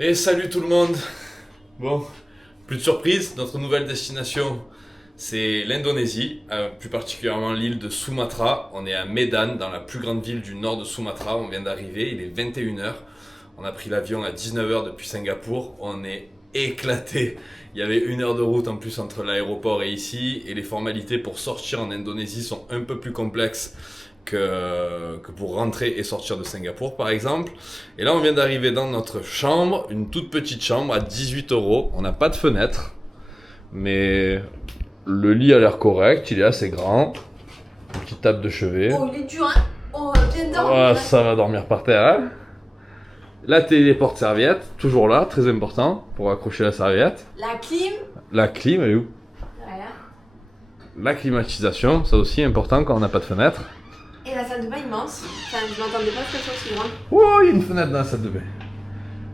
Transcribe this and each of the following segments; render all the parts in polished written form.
Et salut tout le monde. Bon, plus de surprise, notre nouvelle destination, c'est l'Indonésie, plus particulièrement l'île de Sumatra. On est à Medan, dans la plus grande ville du nord de Sumatra. On vient d'arriver, il est 21h. On a pris l'avion à 19h depuis Singapour. On est éclaté. Il y avait 1 heure de route en plus entre l'aéroport et ici. Et les formalités pour sortir en Indonésie sont un peu plus complexes que pour rentrer et sortir de Singapour par exemple. Et là on vient d'arriver dans notre chambre, une toute petite chambre à 18 euros. On n'a pas de fenêtre, mais le lit a l'air correct, il est assez grand. Une petite table de chevet. Oh, il est dur, hein. On va bien dormir. Oh, ça va dormir par terre. Hein. La télé porte-serviette, toujours là, très important pour accrocher la serviette. La clim. La clim, elle est où? Voilà. La climatisation, ça aussi important quand on n'a pas de fenêtre. Et la salle de bain immense. Enfin, je m'entendais pas très aussi grande. Oh, il y a une fenêtre dans la salle de bain.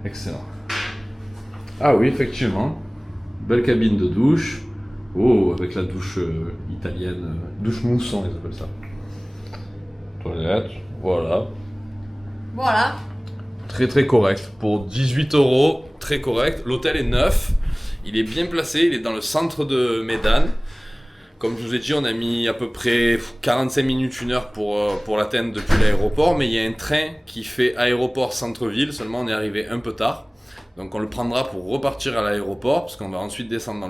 Excellent. Ah oui, effectivement. Belle cabine de douche. Oh, avec la douche italienne. Douche mousson, ils appellent ça. Toilette, voilà. Voilà. Très très correct. Pour 18 euros, très correct. L'hôtel est neuf. Il est bien placé. Il est dans le centre de Medan. Comme je vous ai dit, on a mis à peu près 45 minutes, 1 heure pour l'atteindre depuis l'aéroport. Mais il y a un train qui fait aéroport-centre-ville. Seulement, on est arrivé un peu tard. Donc, on le prendra pour repartir à l'aéroport. Parce qu'on va ensuite descendre dans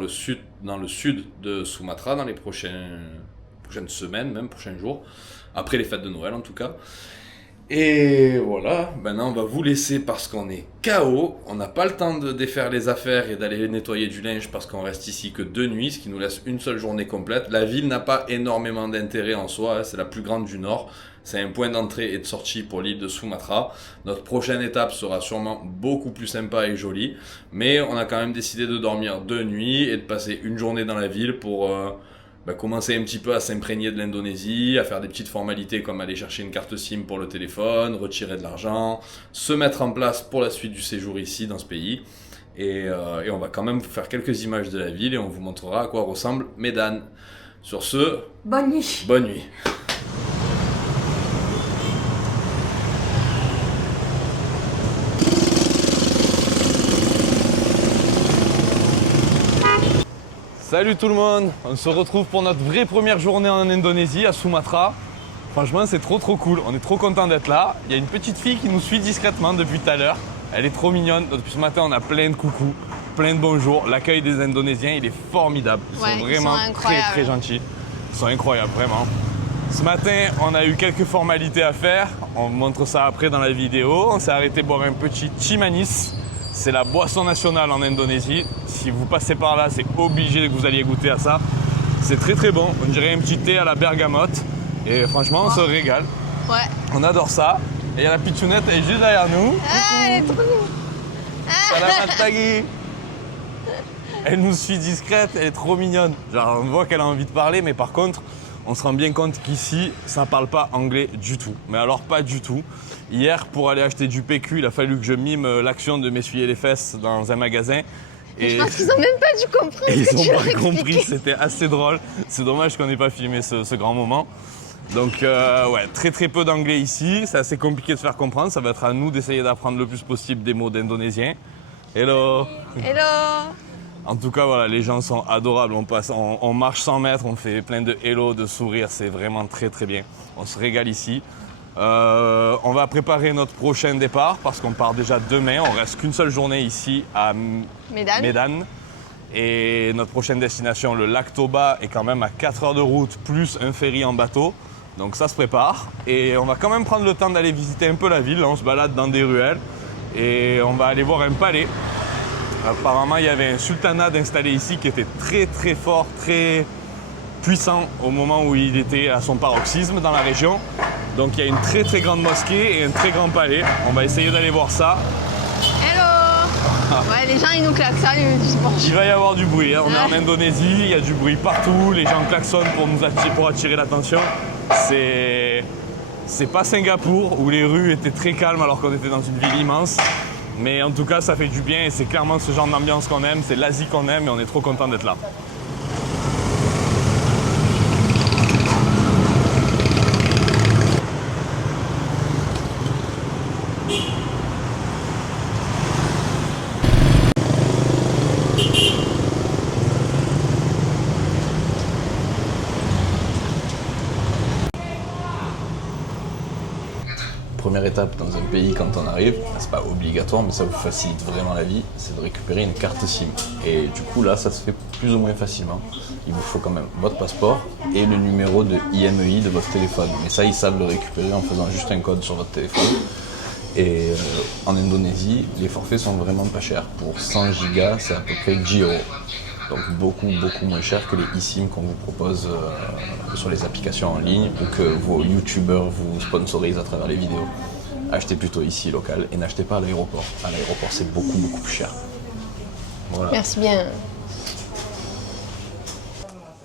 le sud de Sumatra dans les prochaines semaines, même prochains jours. Après les fêtes de Noël, en tout cas. Et voilà, maintenant on va vous laisser parce qu'on est KO, on n'a pas le temps de défaire les affaires et d'aller nettoyer du linge parce qu'on reste ici que 2 nuits, ce qui nous laisse une seule journée complète. La ville n'a pas énormément d'intérêt en soi, c'est la plus grande du nord, c'est un point d'entrée et de sortie pour l'île de Sumatra. Notre prochaine étape sera sûrement beaucoup plus sympa et jolie, mais on a quand même décidé de dormir 2 nuits et de passer une journée dans la ville pour commencer un petit peu à s'imprégner de l'Indonésie, à faire des petites formalités comme aller chercher une carte SIM pour le téléphone, retirer de l'argent, se mettre en place pour la suite du séjour ici dans ce pays. Et on va quand même vous faire quelques images de la ville et on vous montrera à quoi ressemble Medan. Sur ce, Bonne nuit. bonne nuit. Salut tout le monde, on se retrouve pour notre vraie première journée en Indonésie, à Sumatra. Franchement c'est trop cool, on est trop content d'être là. Il y a une petite fille qui nous suit discrètement depuis tout à l'heure. Elle est trop mignonne, depuis ce matin on a plein de coucous, plein de bonjours. L'accueil des Indonésiens il est formidable, ils sont vraiment très gentils. Ils sont incroyables vraiment. Ce matin on a eu quelques formalités à faire, on vous montre ça après dans la vidéo. On s'est arrêté boire un petit chimanis. C'est la boisson nationale en Indonésie. Si vous passez par là, c'est obligé que vous alliez goûter à ça. C'est très bon. On dirait un petit thé à la bergamote. Et franchement, on se régale. Ouais. On adore ça. Et il y a la pitchounette, elle est juste derrière nous. Ah, elle est trop Salamat pagi. Elle nous suit discrète, elle est trop mignonne. Genre, on voit qu'elle a envie de parler, mais par contre, on se rend bien compte qu'ici, ça ne parle pas anglais du tout. Mais alors, pas du tout. Hier, pour aller acheter du PQ, il a fallu que je mime l'action de m'essuyer les fesses dans un magasin. Et je pense qu'ils ont même pas dû comprendre. Et ils n'ont pas compris, c'était assez drôle. C'est dommage qu'on n'ait pas filmé ce grand moment. Donc ouais, très peu d'anglais ici. C'est assez compliqué de se faire comprendre. Ça va être à nous d'essayer d'apprendre le plus possible des mots d'indonésien. Hello. Hello. En tout cas, voilà, les gens sont adorables. On marche 100 mètres, on fait plein de hello, de sourires. C'est vraiment très bien. On se régale ici. On va préparer notre prochain départ parce qu'on part déjà demain. On reste qu'une seule journée ici à Medan. Et notre prochaine destination, le lac Toba, est quand même à 4 heures de route plus un ferry en bateau. Donc ça se prépare. Et on va quand même prendre le temps d'aller visiter un peu la ville. Là, on se balade dans des ruelles et on va aller voir un palais. Apparemment, il y avait un sultanat installé ici qui était très fort, très puissant au moment où il était à son paroxysme dans la région. Donc il y a une très grande mosquée et un très grand palais. On va essayer d'aller voir ça. Hello. Ouais, les gens ils nous klaxonnent, ils nous disent bonjour. Il va y avoir du bruit, hein. On est en Indonésie, il y a du bruit partout, les gens klaxonnent pour attirer l'attention. C'est pas Singapour où les rues étaient très calmes alors qu'on était dans une ville immense. Mais en tout cas ça fait du bien et c'est clairement ce genre d'ambiance qu'on aime, c'est l'Asie qu'on aime et on est trop content d'être là. étape dans un pays quand on arrive, c'est pas obligatoire mais ça vous facilite vraiment la vie, c'est de récupérer une carte SIM. Et du coup là ça se fait plus ou moins facilement. Il vous faut quand même votre passeport et le numéro de IMEI de votre téléphone. Mais ça ils savent le récupérer en faisant juste un code sur votre téléphone. Et en Indonésie, les forfaits sont vraiment pas chers. Pour 100 gigas, c'est à peu près 10 €. Donc beaucoup moins cher que les eSIM qu'on vous propose sur les applications en ligne ou que vos youtubeurs vous sponsorisent à travers les vidéos. Achetez plutôt ici local et n'achetez pas à l'aéroport. À l'aéroport c'est beaucoup plus cher. Voilà. Merci bien.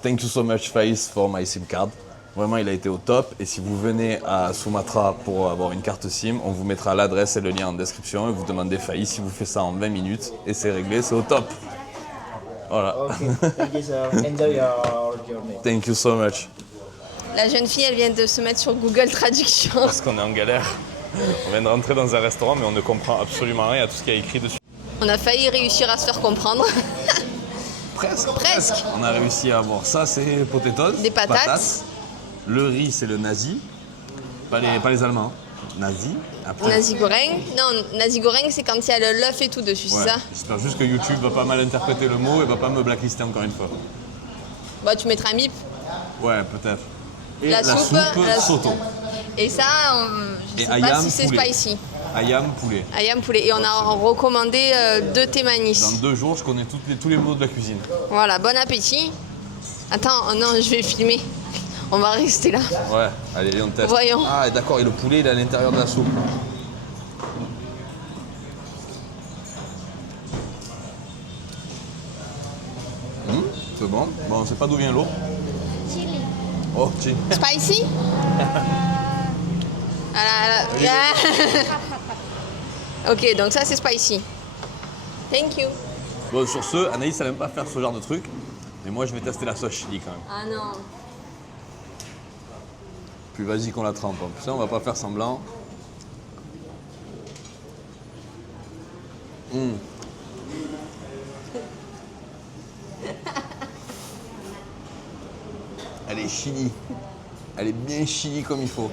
Thank you so much Faiz for my SIM card. Vraiment il a été au top et si vous venez à Sumatra pour avoir une carte SIM, on vous mettra l'adresse et le lien en description et vous demandez Faiz si vous faites ça en 20 minutes et c'est réglé, c'est au top. Voilà. Okay, thank you, sir. Enjoy your journey. Thank you so much. La jeune fille, elle vient de se mettre sur Google Traduction. Parce qu'on est en galère. On vient de rentrer dans un restaurant mais on ne comprend absolument rien à tout ce qu'il y a écrit dessus. On a failli réussir à se faire comprendre. Presque. On a réussi à avoir ça, c'est potatoes. Des patates. Le riz, c'est le nasi. Pas les Allemands. Nasi. Après, Nasi goreng. Non, nasi goreng, c'est quand il y a l'œuf et tout dessus, ouais. c'est ça? J'espère juste que YouTube va pas mal interpréter le mot et va pas me blacklister encore une fois. Bah, tu mettras un bip. Ouais, peut-être. Et La soupe, soto. Et ça, je Et sais pas ayam, si c'est poulet. spicy. Ayam, poulet. Ayam poulet. Et on a recommandé 2 thémanis. Dans 2 jours, je connais tous les mots de la cuisine. Voilà, bon appétit. Attends, oh non, je vais filmer. On va rester là. Ouais, allez, on teste. Voyons. Ah, d'accord, et le poulet, il est à l'intérieur de la soupe. C'est bon. Bon, on sait pas d'où vient l'eau. Chili. Oh, chili. Spicy Ok, donc ça c'est spicy. Thank you. Bon, sur ce, Anaïs, elle aime pas faire ce genre de truc. Mais moi, je vais tester la sauce chili quand même. Ah non. Puis vas-y qu'on la trempe. Puis ça, on va pas faire semblant. Elle est chili. Elle est bien chili comme il faut.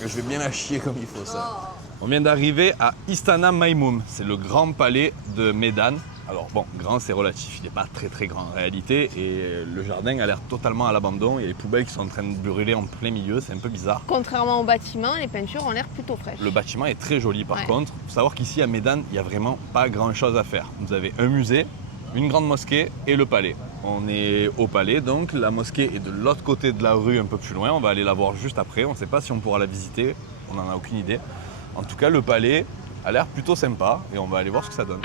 Je vais bien la chier comme il faut ça. On vient d'arriver à Istana Maimum. C'est le grand palais de Médane. Alors bon, grand c'est relatif, il n'est pas très grand en réalité et le jardin a l'air totalement à l'abandon, il y a les poubelles qui sont en train de brûler en plein milieu, c'est un peu bizarre. Contrairement au bâtiment, les peintures ont l'air plutôt fraîches. Le bâtiment est très joli par Ouais. contre, il faut savoir qu'ici à Médane, il n'y a vraiment pas grand chose à faire. Vous avez un musée, une grande mosquée et le palais. On est au palais donc, la mosquée est de l'autre côté de la rue un peu plus loin, on va aller la voir juste après, on ne sait pas si on pourra la visiter, on n'en a aucune idée. En tout cas le palais a l'air plutôt sympa et on va aller voir ce que ça donne.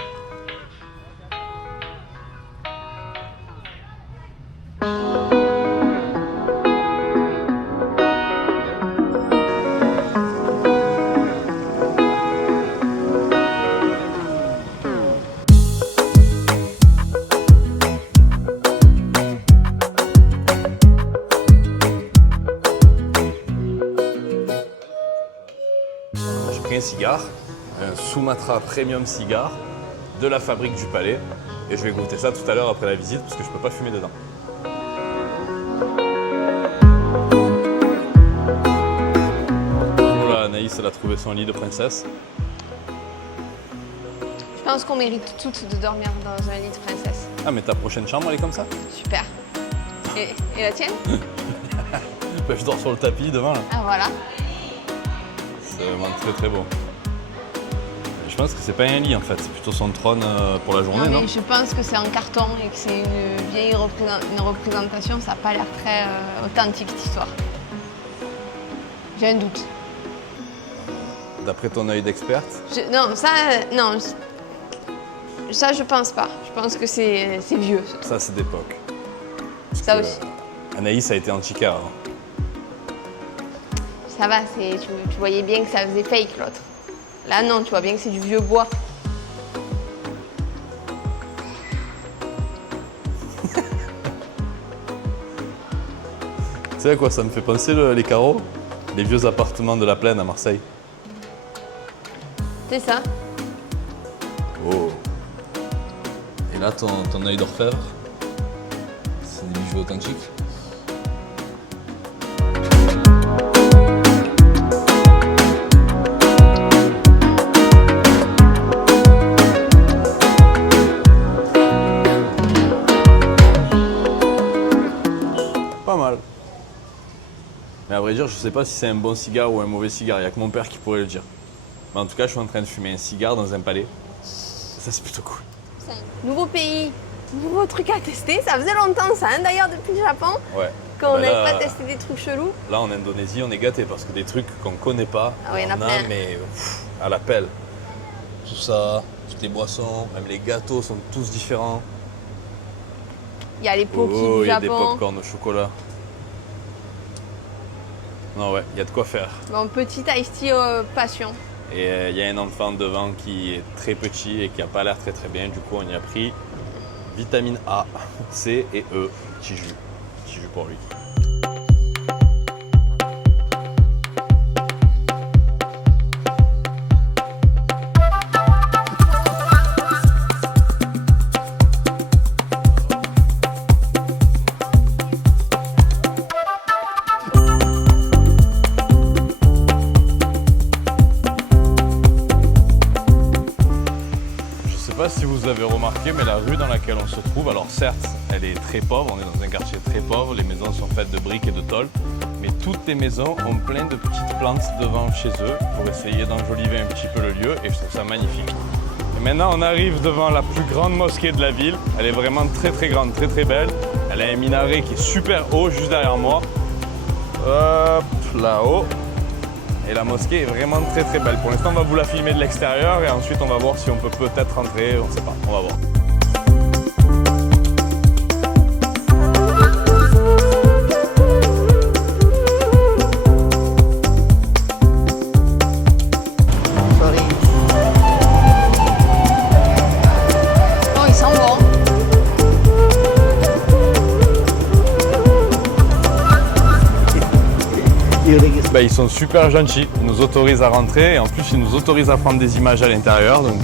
J'ai pris un cigare, un Sumatra Premium Cigare de la fabrique du palais et je vais goûter ça tout à l'heure après la visite parce que je peux pas fumer dedans. Voilà, Anaïs elle a trouvé son lit de princesse. Je pense qu'on mérite toutes de dormir dans un lit de princesse. Ah mais ta prochaine chambre elle est comme ça? Super. Et la tienne? Bah, je dors sur le tapis devant là. Ah voilà. C'est vraiment très beau. Je pense que c'est pas un lit en fait, c'est plutôt son trône pour la journée, non? Mais je pense que c'est en carton et que c'est une vieille une représentation, ça n'a pas l'air très authentique cette histoire. J'ai un doute. D'après ton œil d'experte? Non, ça je pense pas. Je pense que c'est vieux. Ça c'est d'époque. Ça aussi. Anaïs a été antiquaire avant. Ça va, tu voyais bien que ça faisait fake l'autre. Là non, tu vois bien que c'est du vieux bois. Tu sais à quoi ça me fait penser les carreaux? Les vieux appartements de la Plaine à Marseille. C'est ça. Oh. Et là ton œil d'orfèvre, c'est des bijoux authentiques. à vrai dire, je sais pas si c'est un bon cigare ou un mauvais cigare. Il n'y a que mon père qui pourrait le dire. Mais en tout cas, je suis en train de fumer un cigare dans un palais. Ça, c'est plutôt cool. Nouveau pays, nouveau truc à tester. Ça faisait longtemps ça, hein, d'ailleurs, depuis le Japon, Ouais. qu'on Bah n'avait là- pas testé des trucs chelous. Là, en Indonésie, on est gâté parce que des trucs qu'on connaît pas, Ah ouais, il y en a on plein. mais à la pelle. Tout ça, toutes les boissons, même les gâteaux sont tous différents. Il y a les pokis Oh, du il y a des Japon. pop-corn au chocolat. Non, ouais, il y a de quoi faire. Bon, petit iced tea passion. Et il y a un enfant devant qui est très petit et qui n'a pas l'air très très bien. Du coup, on y a pris vitamine A, C et E. Petit jus. Petit jus pour lui. Je sais pas si vous avez remarqué, mais la rue dans laquelle on se trouve, alors certes, elle est très pauvre, on est dans un quartier très pauvre, les maisons sont faites de briques et de tôle, mais toutes les maisons ont plein de petites plantes devant chez eux pour essayer d'enjoliver un petit peu le lieu et je trouve ça magnifique. Et maintenant, on arrive devant la plus grande mosquée de la ville. Elle est vraiment très très grande, très très belle. Elle a un minaret qui est super haut juste derrière moi. Hop, là-haut. Et la mosquée est vraiment très très belle. Pour l'instant, on va vous la filmer de l'extérieur et ensuite on va voir si on peut peut-être rentrer, on ne sait pas, on va voir. Sorry. Oh, il sent bon. Bah, ils sont super gentils, ils nous autorisent à rentrer et en plus ils nous autorisent à prendre des images à l'intérieur, donc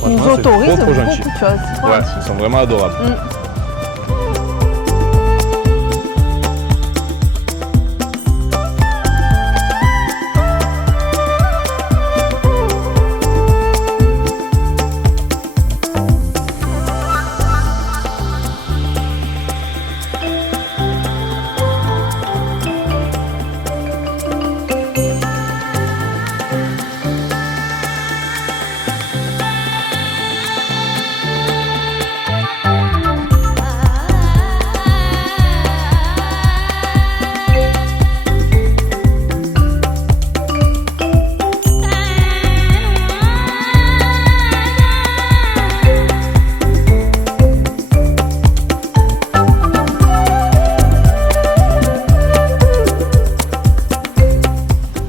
franchement c'est trop gentil. beaucoup de choses. c'est trop Ouais, gentil. ils sont vraiment adorables.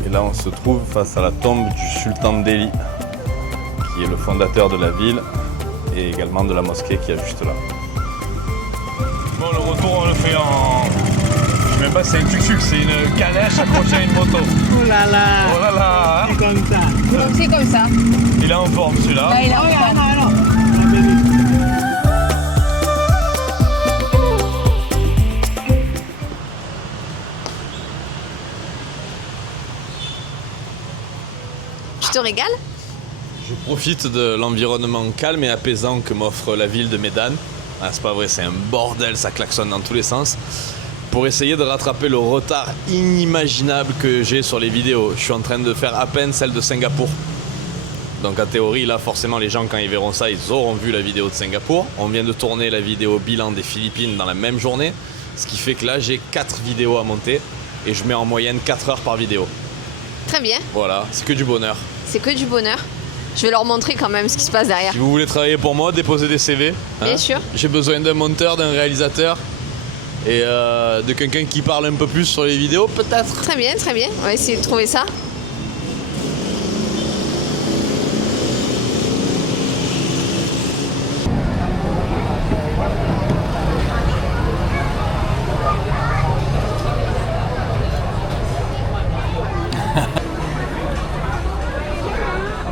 Et là on se trouve face à la tombe du sultan Delhi, qui est le fondateur de la ville et également de la mosquée qui est juste là. Bon, le retour on le fait en... Je sais même pas si c'est un tuk-tuk, c'est une calèche accrochée à une moto. Oh là là. Oh là là, C'est comme ça. Donc c'est comme ça. il est en forme celui-là. Là, il a Ah un non, non. Tu te régales? Je profite de l'environnement calme et apaisant que m'offre la ville de Médane. Ah, c'est pas vrai, c'est un bordel, ça klaxonne dans tous les sens. Pour essayer de rattraper le retard inimaginable que j'ai sur les vidéos. Je suis en train de faire à peine celle de Singapour. Donc en théorie, là, forcément, les gens, quand ils verront ça, ils auront vu la vidéo de Singapour. On vient de tourner la vidéo bilan des Philippines dans la même journée. Ce qui fait que là, j'ai 4 vidéos à monter. Et je mets en moyenne 4 heures par vidéo. Très bien. Voilà, c'est que du bonheur. C'est que du bonheur. Je vais leur montrer quand même ce qui se passe derrière. Si vous voulez travailler pour moi, déposez des CV. Bien sûr. J'ai besoin d'un monteur, d'un réalisateur et de quelqu'un qui parle un peu plus sur les vidéos, peut-être. Très bien, très bien. On va essayer de trouver ça.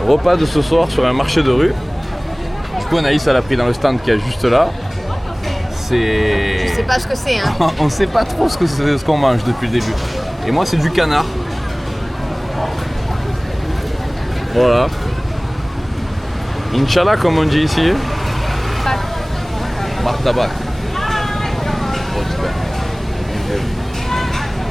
Repas de ce soir sur un marché de rue. Du coup, Anaïs, elle a pris dans le stand qui est juste là. C'est... Je sais pas ce que c'est, hein. On sait pas trop ce qu'on mange depuis le début. Et moi, c'est du canard. Voilà. Inch'Allah, comme on dit ici. Martabak. Oh, super.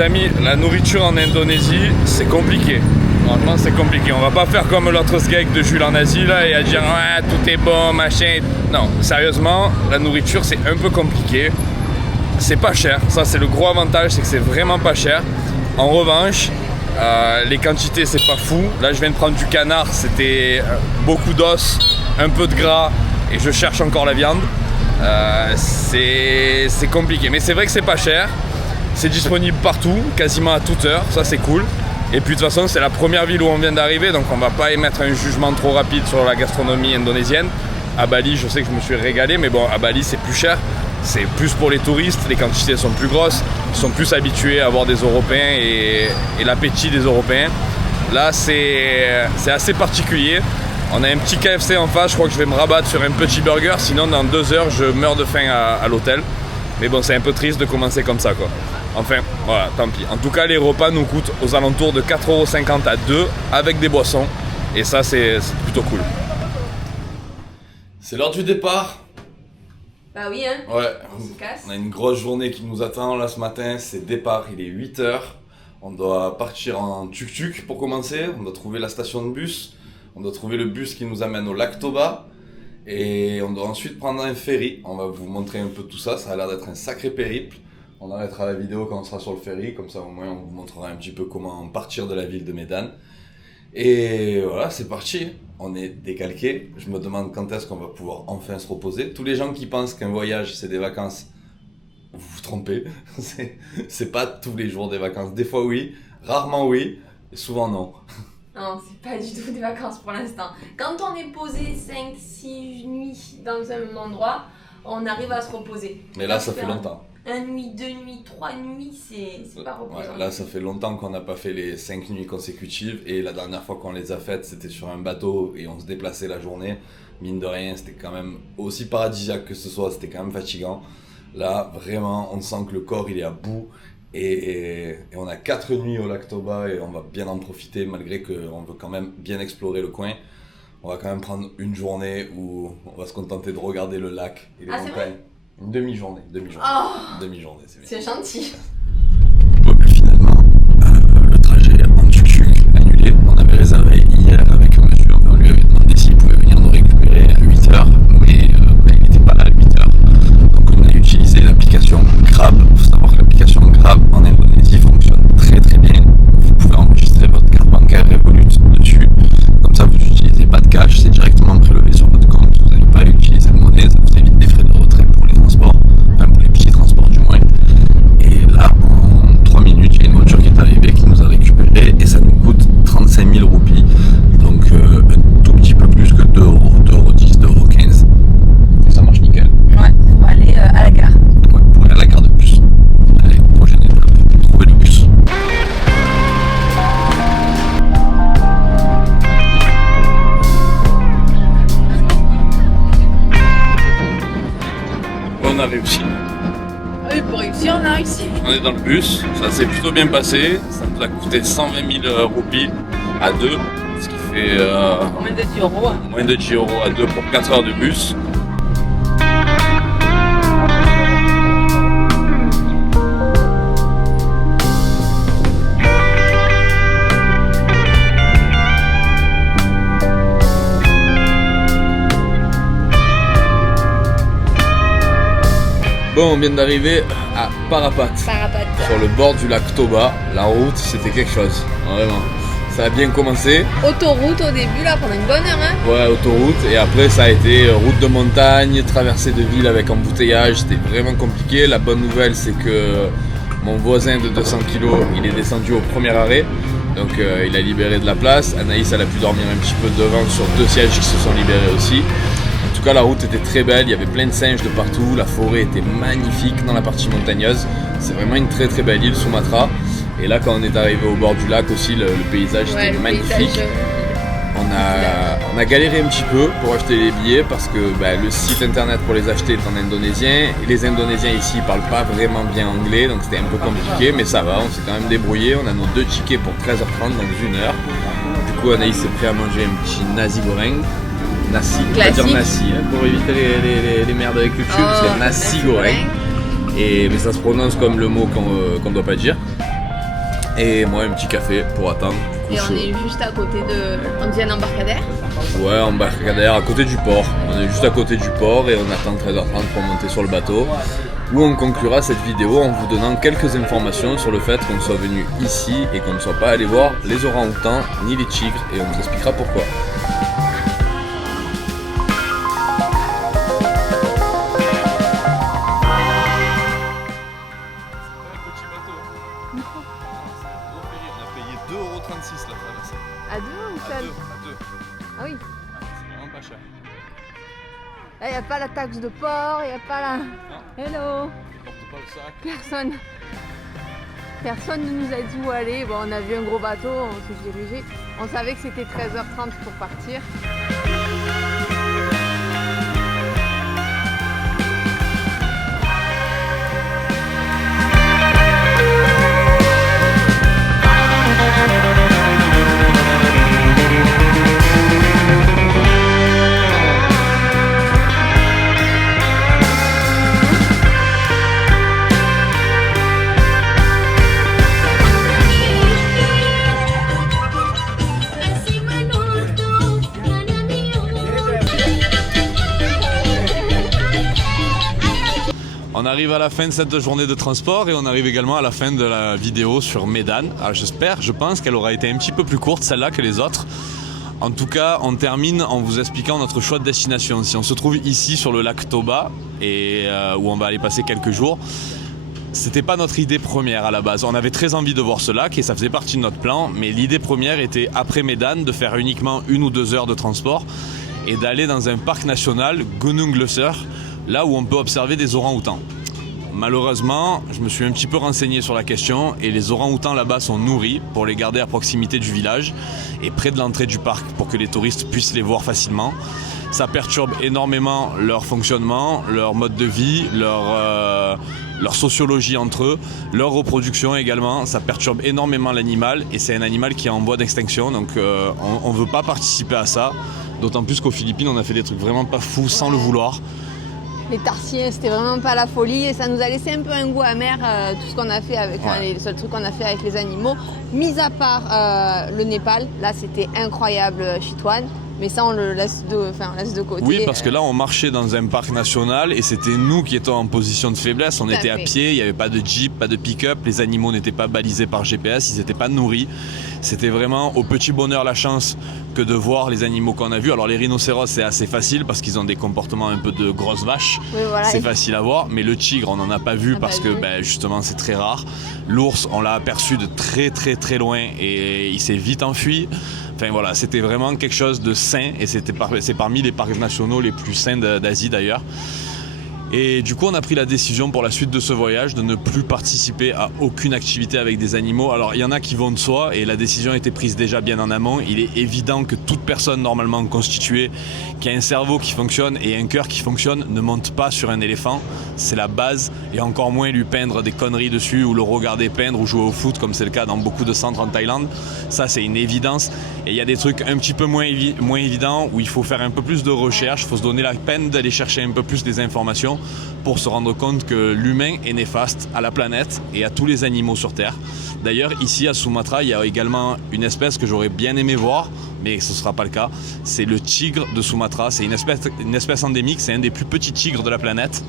Amis, la nourriture en Indonésie, c'est compliqué. Franchement, c'est compliqué. On va pas faire comme l'autre sgeg de Jules en Asie là et à dire ouais, tout est bon, machin. Non, sérieusement, la nourriture, c'est un peu compliqué. C'est pas cher. Ça, c'est le gros avantage, c'est que c'est vraiment pas cher. En revanche, les quantités, c'est pas fou. Là, je viens de prendre du canard, c'était beaucoup d'os, un peu de gras et je cherche encore la viande. C'est compliqué, mais c'est vrai que c'est pas cher. C'est disponible partout, quasiment à toute heure, ça c'est cool. Et puis de toute façon, c'est la première ville où on vient d'arriver, donc on va pas émettre un jugement trop rapide sur la gastronomie indonésienne. À Bali, je sais que je me suis régalé, mais bon, à Bali, c'est plus cher. C'est plus pour les touristes, les quantités sont plus grosses, ils sont plus habitués à voir des Européens et l'appétit des Européens. Là, c'est assez particulier. On a un petit KFC en face, je crois que je vais me rabattre sur un petit burger, sinon dans 2 heures, je meurs de faim à l'hôtel. Mais bon, c'est un peu triste de commencer comme ça, quoi. Enfin, voilà, tant pis. En tout cas, les repas nous coûtent aux alentours de 4,50 € à 2 avec des boissons. Et ça, c'est plutôt cool. C'est l'heure du départ. Bah oui, hein. Ouais, On se casse. on a une grosse journée qui nous attend là ce matin. C'est départ, il est 8 h. On doit partir en tuk-tuk pour commencer. On doit trouver la station de bus. On doit trouver le bus qui nous amène au lac Toba. Et on doit ensuite prendre un ferry. On va vous montrer un peu tout ça. Ça a l'air d'être un sacré périple. On arrêtera la vidéo quand on sera sur le ferry. Comme ça, au moins, on vous montrera un petit peu comment partir de la ville de Medan. Et voilà, c'est parti. On est décalqué. Je me demande quand est-ce qu'on va pouvoir enfin se reposer. Tous les gens qui pensent qu'un voyage, c'est des vacances, vous vous trompez. C'est pas tous les jours des vacances. Des fois, oui. Rarement, oui. Et souvent, non. Non, c'est pas du tout des vacances pour l'instant. Quand on est posé 5-6 nuits dans un même endroit, on arrive à se reposer. Mais là, ça fait longtemps. 1 nuit, 2 nuits, 3 nuits, c'est pas reposant. Ouais, là, ça fait longtemps qu'on n'a pas fait les 5 nuits consécutives. Et la dernière fois qu'on les a faites, c'était sur un bateau et on se déplaçait la journée. Mine de rien, c'était quand même aussi paradisiaque que ce soit, c'était quand même fatigant. Là, vraiment, on sent que le corps, il est à bout. Et on a 4 nuits au lac Toba et on va bien en profiter malgré qu'on veut quand même bien explorer le coin. On va quand même prendre une journée où on va se contenter de regarder le lac et les montagnes. Une demi-journée. Oh, Demi-journée, c'est bien. c'est gentil. Bon, mais finalement, le trajet en tuk-tuk annulé. On avait réservé hier avec un monsieur. On lui avait demandé s'il pouvait venir nous récupérer à 8 h, mais il n'était pas là à 8 h. Donc on a utilisé l'application Grab. Il faut savoir que l'application Grab en Indonésie fonctionne très très bien. Vous pouvez enregistrer votre carte bancaire Revolut dessus. Comme ça, vous n'utilisez pas de cash, c'est directement prélevé sur votre compte. Vous n'allez pas utiliser de monnaie, ça vous évite des frais de retrait pour les transports, enfin pour les petits transports du moins. Et là, en 3 minutes, il y a une voiture qui est arrivée, qui nous a récupéré et ça nous coûte 35 000 roupies. Donc un tout petit peu plus que 2 €, 2,10 €, 2,15 €. Et ça marche nickel. Ouais, pour aller à la gare. Ouais, pour aller à la gare de bus. Allez, prochaine étape, trouver le bus. On a réussi. Oui, pour réussir, on a réussi. On est dans le bus, ça s'est plutôt bien passé. Ça nous a coûté 120 000 roupies à 2, ce qui fait Moins de 10 €. Hein. moins de 10 € à 2 pour 4 heures de bus. Bon, on vient d'arriver à Parapat, Parapat. sur le bord du lac Toba. La route, c'était quelque chose, vraiment. Ça a bien commencé, Autoroute au début, là, pendant une bonne heure. Hein. ouais, autoroute, et après ça a été route de montagne, traversée de ville avec embouteillage, c'était vraiment compliqué. La bonne nouvelle, c'est que mon voisin de 200 kg, il est descendu au premier arrêt, donc il a libéré de la place. Anaïs, elle a pu dormir un petit peu devant sur 2 sièges qui se sont libérés aussi. En tout cas, la route était très belle, il y avait plein de singes de partout, la forêt était magnifique dans la partie montagneuse. C'est vraiment une très très belle île, Sumatra. Et là, quand on est arrivé au bord du lac aussi, le paysage était magnifique. On a galéré un petit peu pour acheter les billets parce que le site internet pour les acheter est en indonésien. Et les Indonésiens ici ils parlent pas vraiment bien anglais, donc c'était un peu compliqué, mais ça va, on s'est quand même débrouillé. On a nos 2 tickets pour 13h30, donc 1 heure. Du coup, Anaïs s'est prêt à manger un petit nasi goreng. Nasi, on va dire nasi, hein, pour éviter les merdes avec le cul, c'est nasi goreng. Mais ça se prononce comme le mot qu'on doit pas dire. Et moi un petit café pour attendre. Et on est juste à côté de... On dit un embarcadère. Ouais, embarcadère à côté du port. On est juste à côté du port et on attend 13h30 pour monter sur le bateau. Où on conclura cette vidéo en vous donnant quelques informations sur le fait qu'on soit venu ici et qu'on ne soit pas allé voir les orang-outans ni les tigres, et on vous expliquera pourquoi. À deux ou seul? Ah oui. C'est vraiment pas cher. Là, il n'y a pas la taxe de port, il n'y a pas la... Hello. Porte pas le sac. Personne ne nous a dit où aller. Bon, on a vu un gros bateau, on s'est dirigé. On savait que c'était 13h30 pour partir. On arrive à la fin de cette journée de transport et on arrive également à la fin de la vidéo sur Médane. Alors je pense qu'elle aura été un petit peu plus courte celle-là que les autres. En tout cas, on termine en vous expliquant notre choix de destination. Si on se trouve ici sur le lac Toba et où on va aller passer quelques jours, c'était pas notre idée première à la base. On avait très envie de voir ce lac et ça faisait partie de notre plan, mais l'idée première était après Médane de faire uniquement 1 ou 2 heures de transport et d'aller dans un parc national, Gunung Leuser, là où on peut observer des orang-outans. Malheureusement, je me suis un petit peu renseigné sur la question et les orang-outans là-bas sont nourris pour les garder à proximité du village et près de l'entrée du parc pour que les touristes puissent les voir facilement. Ça perturbe énormément leur fonctionnement, leur mode de vie, leur sociologie entre eux, leur reproduction également. Ça perturbe énormément l'animal et c'est un animal qui est en voie d'extinction, donc on ne veut pas participer à ça. D'autant plus qu'aux Philippines, on a fait des trucs vraiment pas fous sans le vouloir. Les tarsiers, c'était vraiment pas la folie et ça nous a laissé un peu un goût amer, tout ce qu'on a fait avec, les seuls trucs qu'on a fait avec les animaux. Mis à part le Népal, là c'était incroyable, Chitwan. Mais ça, on le laisse de côté. Oui, parce que là, on marchait dans un parc national et c'était nous qui étions en position de faiblesse. On était à pied, il n'y avait pas de jeep, pas de pick-up. Les animaux n'étaient pas balisés par GPS, ils n'étaient pas nourris. C'était vraiment au petit bonheur la chance que de voir les animaux qu'on a vus. Alors les rhinocéros, c'est assez facile parce qu'ils ont des comportements un peu de grosses vaches. Oui, voilà. C'est facile à voir. Mais le tigre, on n'en a pas vu parce que justement, c'est très rare. L'ours, on l'a aperçu de très très très loin et il s'est vite enfui. Enfin voilà, c'était vraiment quelque chose de sain et c'est parmi les parcs nationaux les plus sains d'Asie d'ailleurs. Et du coup, on a pris la décision pour la suite de ce voyage de ne plus participer à aucune activité avec des animaux. Alors, il y en a qui vont de soi et la décision a été prise déjà bien en amont. Il est évident que toute personne normalement constituée, qui a un cerveau qui fonctionne et un cœur qui fonctionne, ne monte pas sur un éléphant. C'est la base et encore moins lui peindre des conneries dessus ou le regarder peindre ou jouer au foot comme c'est le cas dans beaucoup de centres en Thaïlande. Ça, c'est une évidence. Et il y a des trucs un petit peu moins évidents où il faut faire un peu plus de recherche, il faut se donner la peine d'aller chercher un peu plus des informations pour se rendre compte que l'humain est néfaste à la planète et à tous les animaux sur Terre. D'ailleurs, ici à Sumatra, il y a également une espèce que j'aurais bien aimé voir, mais ce ne sera pas le cas. C'est le tigre de Sumatra. C'est une espèce endémique, c'est un des plus petits tigres de la planète.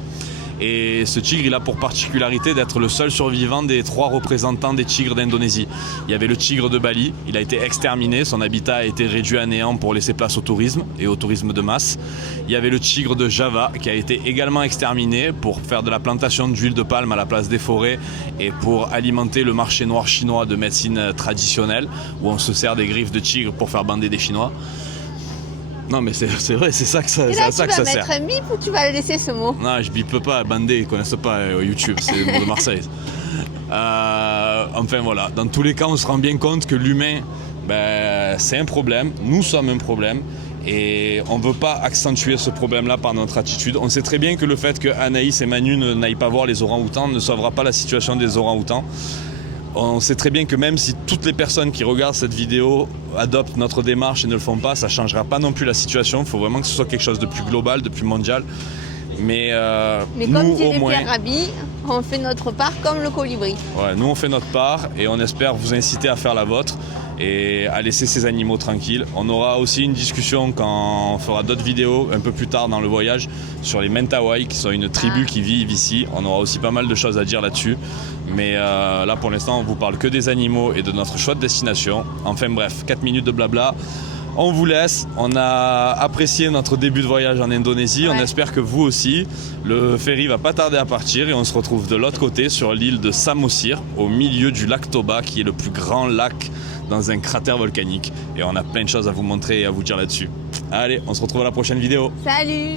Et ce tigre, il a pour particularité d'être le seul survivant des 3 représentants des tigres d'Indonésie. Il y avait le tigre de Bali, il a été exterminé, son habitat a été réduit à néant pour laisser place au tourisme et au tourisme de masse. Il y avait le tigre de Java qui a été également exterminé pour faire de la plantation d'huile de palme à la place des forêts et pour alimenter le marché noir chinois de médecine traditionnelle où on se sert des griffes de tigre pour faire bander des Chinois. Non mais c'est vrai, c'est ça que ça, et là, ça que ça sert. tu vas mettre un bip ou tu vas laisser ce mot? Non, je bipe pas, bandé, ils connaissent pas YouTube, c'est le mot de Marseille. Enfin voilà, dans tous les cas, on se rend bien compte que l'humain, c'est un problème, nous sommes un problème. Et on ne veut pas accentuer ce problème-là par notre attitude. On sait très bien que le fait que Anaïs et Manu n'aillent pas voir les orang-outans ne sauvera pas la situation des orang-outans. On sait très bien que même si toutes les personnes qui regardent cette vidéo adoptent notre démarche et ne le font pas, ça ne changera pas non plus la situation. Il faut vraiment que ce soit quelque chose de plus global, de plus mondial. Mais, Mais nous, comme au dirait moins, Pierre Rabhi, on fait notre part comme le colibri. ouais, nous on fait notre part et on espère vous inciter à faire la vôtre et à laisser ces animaux tranquilles. On aura aussi une discussion quand on fera d'autres vidéos un peu plus tard dans le voyage sur les Mentawai qui sont une tribu qui vit ici. On aura aussi pas mal de choses à dire là-dessus. Mais là pour l'instant on vous parle que des animaux et de notre choix de destination. Enfin bref, 4 minutes de blabla. On vous laisse, on a apprécié notre début de voyage en Indonésie, on espère que vous aussi. Le ferry va pas tarder à partir et on se retrouve de l'autre côté sur l'île de Samosir, au milieu du lac Toba qui est le plus grand lac dans un cratère volcanique. Et on a plein de choses à vous montrer et à vous dire là-dessus. Allez, on se retrouve à la prochaine vidéo. Salut!